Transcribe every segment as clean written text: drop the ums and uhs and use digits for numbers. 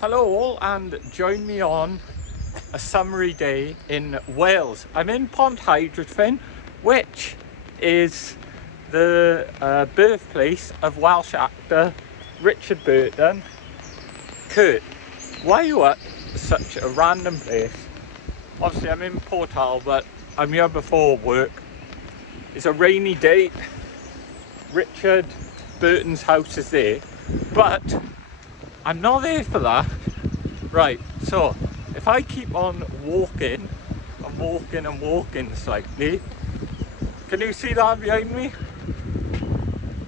Hello all, and join me on a summery day in Wales. I'm in Pontrhydyfen, which is the birthplace of Welsh actor Richard Burton. Kurt, why are you at such a random place? Obviously I'm in Pontywood, but I'm here before work. It's a rainy day. Richard Burton's house is there, but I'm not there for that. Right, so if I keep on walking and walking slightly, can you see that behind me?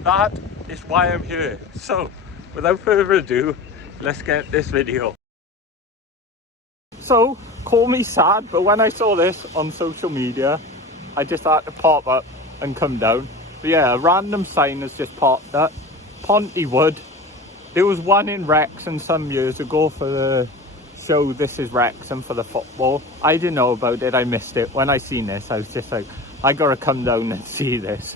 That is why I'm here. So without further ado, let's get this video. So call me sad, but when I saw this on social media, I just had to pop up and come down. But yeah, a random sign has just popped up. Pontywood. There was one in Wrexham some years ago for the show This Is Wrexham for the football. I didn't know about it, I missed it. When I seen this, I was just like, I gotta come down and see this.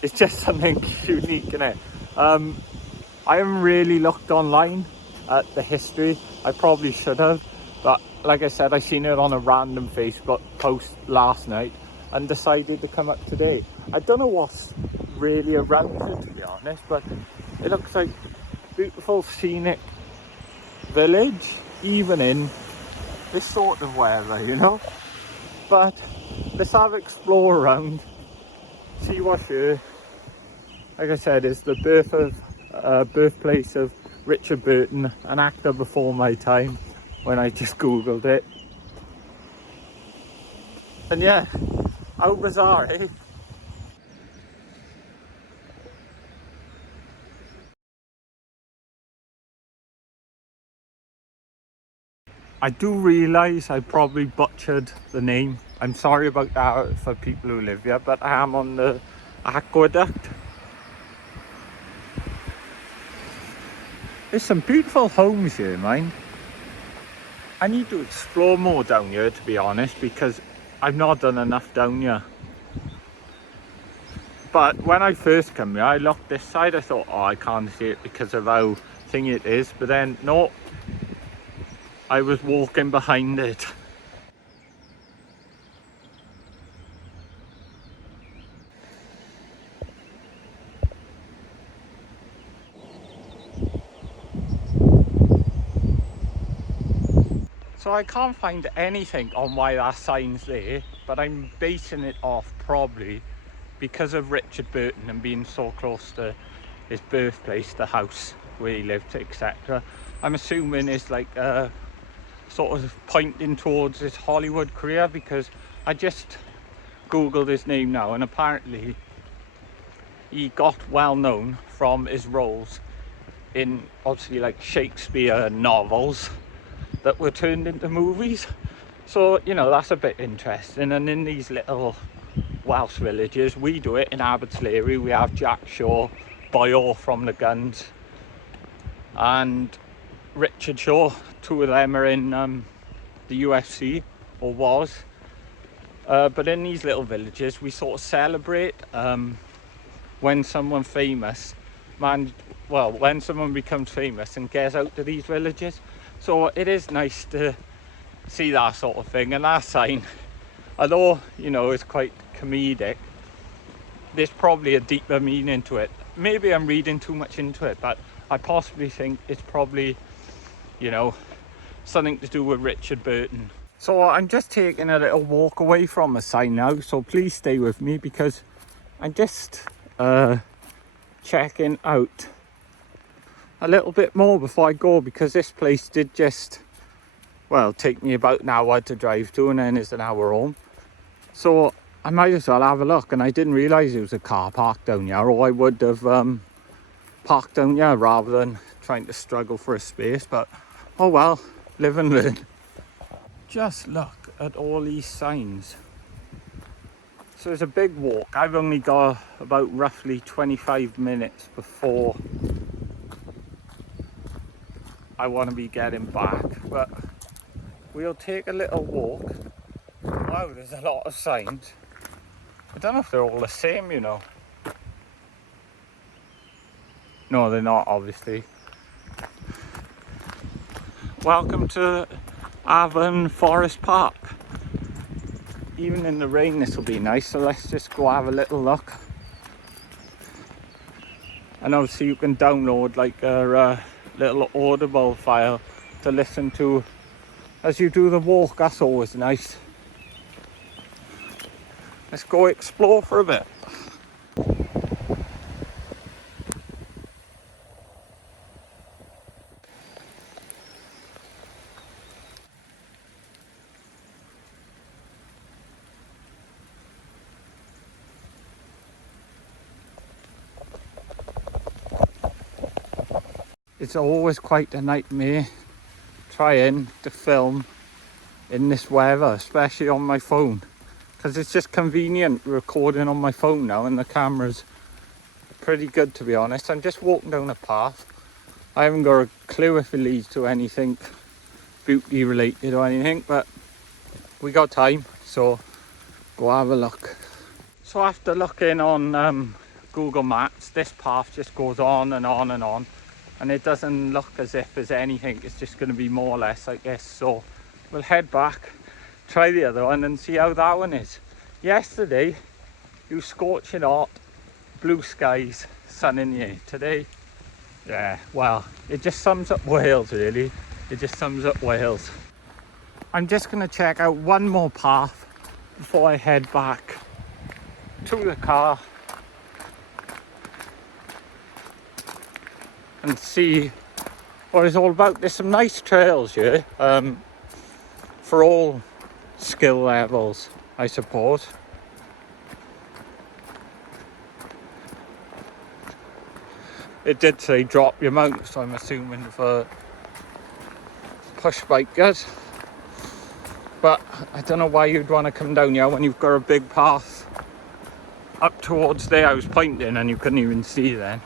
It's just something unique, innit? I haven't really looked online at the history. I probably should have, but like I said, I seen it on a random Facebook post last night and decided to come up today. I don't know what's really around it, to be honest, but it looks like beautiful scenic village, even in this sort of weather, you know. But let's have an explore around, see what's here. Like I said, it's the birthplace of Richard Burton, an actor before my time when I just googled it. And yeah, how bizarre, eh? I do realise I probably butchered the name. I'm sorry about that for people who live here, but I am on the aqueduct. There's some beautiful homes here, mind. I need to explore more down here, to be honest, because I've not done enough down here. But when I first come here, I looked this side, I thought, oh, I can't see it because of how thing it is. But then, no, I was walking behind it. So I can't find anything on why that sign's there, but I'm basing it off probably because of Richard Burton and being so close to his birthplace, the house where he lived, etc. I'm assuming it's like sort of pointing towards his Hollywood career, because I just googled his name now and apparently he got well known from his roles in obviously like Shakespeare novels that were turned into movies. So, you know, that's a bit interesting. And in these little Welsh villages, we do it in Abbotsleary. We have Jack Shaw, Boyle from the Guns, and Richard Shaw. Two of them are in the UFC, or was. But in these little villages, we sort of celebrate when someone famous, when someone becomes famous and gets out to these villages. So it is nice to see that sort of thing. And that sign, although, you know, it's quite comedic, there's probably a deeper meaning to it. Maybe I'm reading too much into it, but I possibly think it's probably, you know, something to do with Richard Burton. So I'm just taking a little walk away from the sign now, so please stay with me because I'm just checking out a little bit more before I go, because this place did just, well, take me about an hour to drive to, and then it's an hour home. So I might as well have a look. And I didn't realise it was a car park down here, or I would have parked down here rather than trying to struggle for a space. But oh well, live and learn. Just look at all these signs. So it's a big walk. I've only got about roughly 25 minutes before I want to be getting back, but we'll take a little walk. Wow, there's a lot of signs. I don't know if they're all the same, you know. No, they're not, obviously. Welcome to Avon Forest Park. Even in the rain this will be nice, so let's just go have a little look. And obviously you can download like a little Audible file to listen to as you do the walk. That's always nice. Let's go explore for a bit. It's always quite a nightmare trying to film in this weather, especially on my phone, because it's just convenient recording on my phone now, and the camera's pretty good, to be honest. I'm just walking down a path. I haven't got a clue if it leads to anything beauty related or anything, but we got time, so go have a look. So after looking on Google Maps, this path just goes on and on and on, and it doesn't look as if there's anything. It's just going to be more or less like this. So we'll head back, try the other one and see how that one is. Yesterday it was scorching hot, blue skies, sun in the air. Today, yeah, well, it just sums up Wales really. It just sums up Wales. I'm just going to check out one more path before I head back to the car and see what it's all about. There's some nice trails here for all skill levels, I suppose. It did say drop your mount, so I'm assuming for push bikers, but I don't know why you'd want to come down here when you've got a big path up towards there. I was pointing and you couldn't even see then.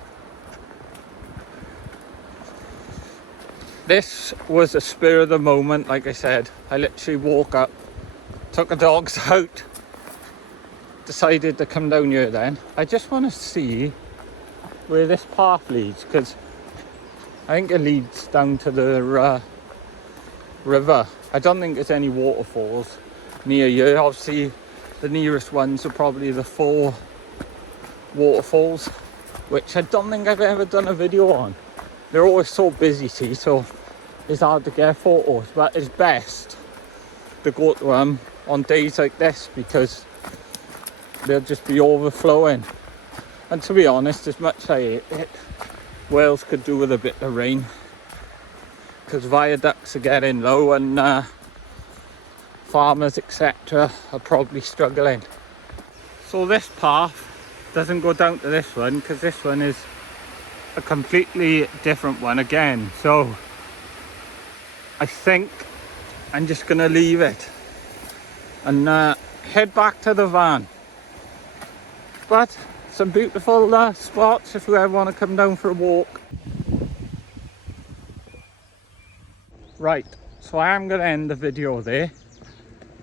This was a spur of the moment, like I said. I literally woke up, took the dogs out, decided to come down here then. I just want to see where this path leads, because I think it leads down to the river. I don't think there's any waterfalls near here. Obviously the nearest ones are probably the 4 waterfalls, which I don't think I've ever done a video on. They're always so busy, see, so it's hard to get photos, but it's best to go to them on days like this because they'll just be overflowing. And to be honest, as much as I hate it, Wales could do with a bit of rain, because viaducts are getting low and farmers etc are probably struggling. So this path doesn't go down to this one, because this one is a completely different one again. So I think I'm just gonna leave it and head back to the van. But some beautiful spots if you ever want to come down for a walk. Right, so I am gonna end the video there.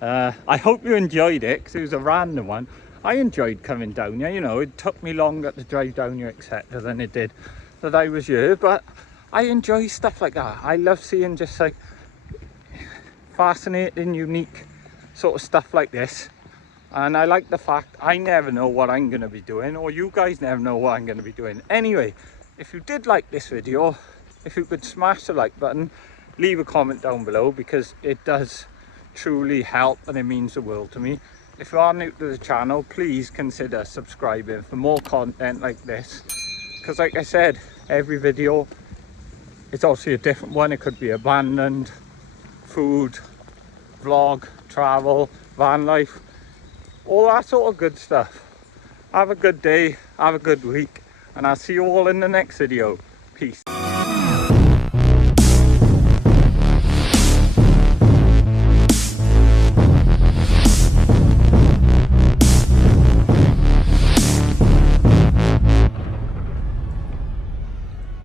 I hope you enjoyed it, because it was a random one. I enjoyed coming down here, you know. It took me longer to drive down here etc than it did that I was here, but I enjoy stuff like that. I love seeing just like fascinating, unique sort of stuff like this, and I like the fact I never know what I'm going to be doing, or you guys never know what I'm going to be doing. Anyway, if you did like this video, if you could smash the like button, leave a comment down below, because it does truly help and it means the world to me. If you are new to the channel, please consider subscribing for more content like this, because like I said, every video is obviously a different one. It could be abandoned, food, vlog, travel, van life, all that sort of good stuff. Have a good day, have a good week, and I'll see you all in the next video. Peace.